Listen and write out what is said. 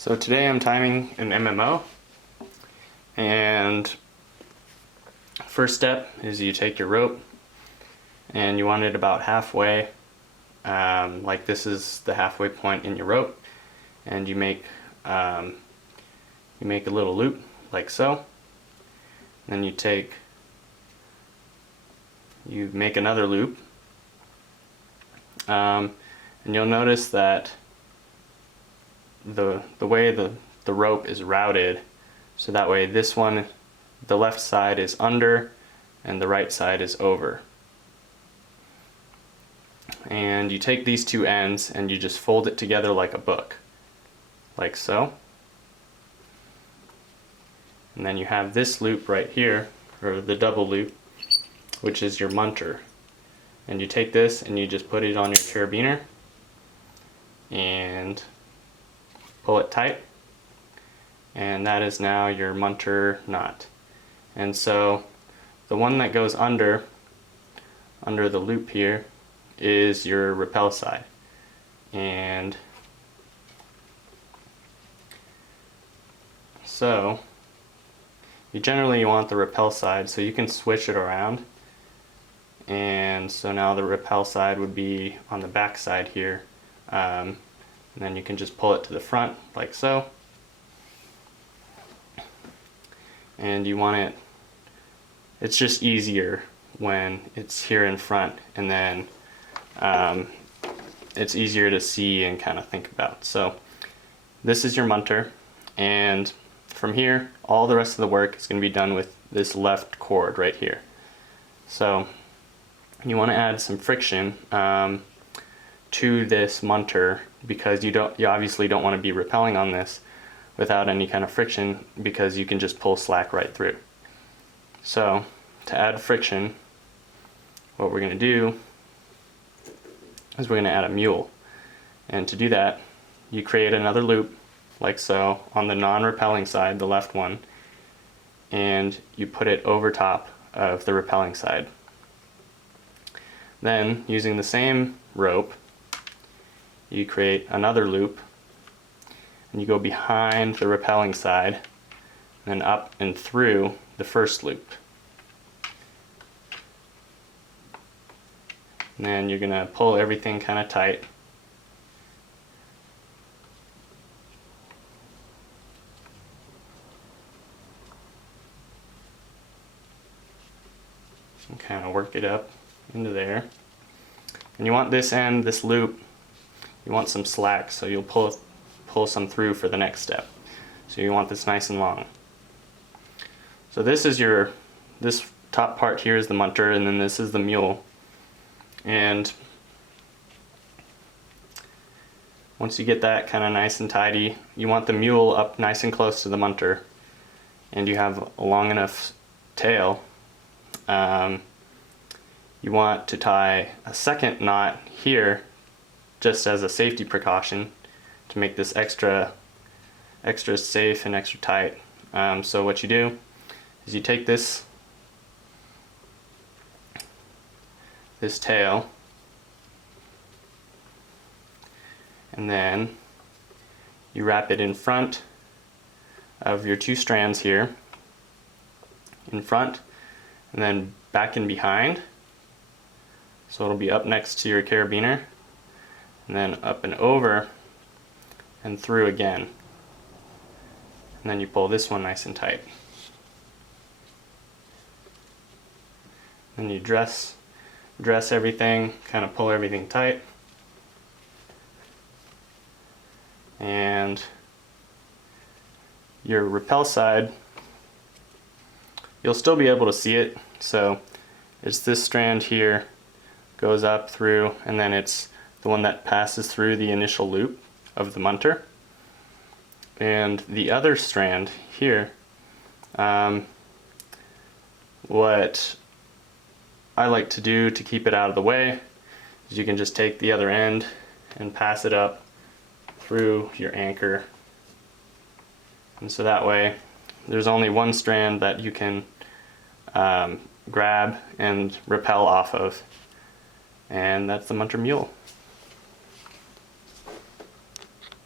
So today I'm timing an MMO, and first step is you take your rope and you want it about halfway, like this is the halfway point in your rope, and you make a little loop like so. Then you make another loop, and you'll notice that the way the rope is routed, so that way this one, the left side is under and the right side is over. And you take these two ends and you just fold it together like a book, like so. And then you have this loop right here, or the double loop, which is your munter. And you take this and you just put it on your carabiner and pull it tight, and that is now your munter knot. And so the one that goes under the loop here is your rappel side, and so you generally want the rappel side, so you can switch it around. And so now the rappel side would be on the back side here, and then you can just pull it to the front like so. And you want it, it's just easier when it's here in front, and then it's easier to see and kind of think about. So this is your munter, and from here all the rest of the work is going to be done with this left cord right here. So you want to add some friction to this munter, because you obviously don't want to be rappelling on this without any kind of friction, because you can just pull slack right through. So to add friction, what we're going to do is we're going to add a mule. And to do that, you create another loop like so on the non-rappelling side, the left one, and you put it over top of the rappelling side. Then, using the same rope, you create another loop, and you go behind the rappelling side, and then up and through the first loop. And then you're going to pull everything kind of tight. And kind of work it up into there. And you want this end, this loop, you want some slack, so you'll pull some through for the next step. So you want this nice and long. So this is this top part here is the munter, and then this is the mule. And once you get that kind of nice and tidy, you want the mule up nice and close to the munter, and you have a long enough tail. You want to tie a second knot here just as a safety precaution to make this extra safe and extra tight. So what you do is you take this tail, and then you wrap it in front of your two strands here, in front, and then back and behind. So it'll be up next to your carabiner, and then up and over and through again. And then you pull this one nice and tight. Then you dress everything, kind of pull everything tight. And your rappel side, you'll still be able to see it. So it's this strand here, goes up through, and then it's the one that passes through the initial loop of the munter. And the other strand here, what I like to do to keep it out of the way is you can just take the other end and pass it up through your anchor. And so that way there's only one strand that you can grab and rappel off of. And that's the Munter Mule.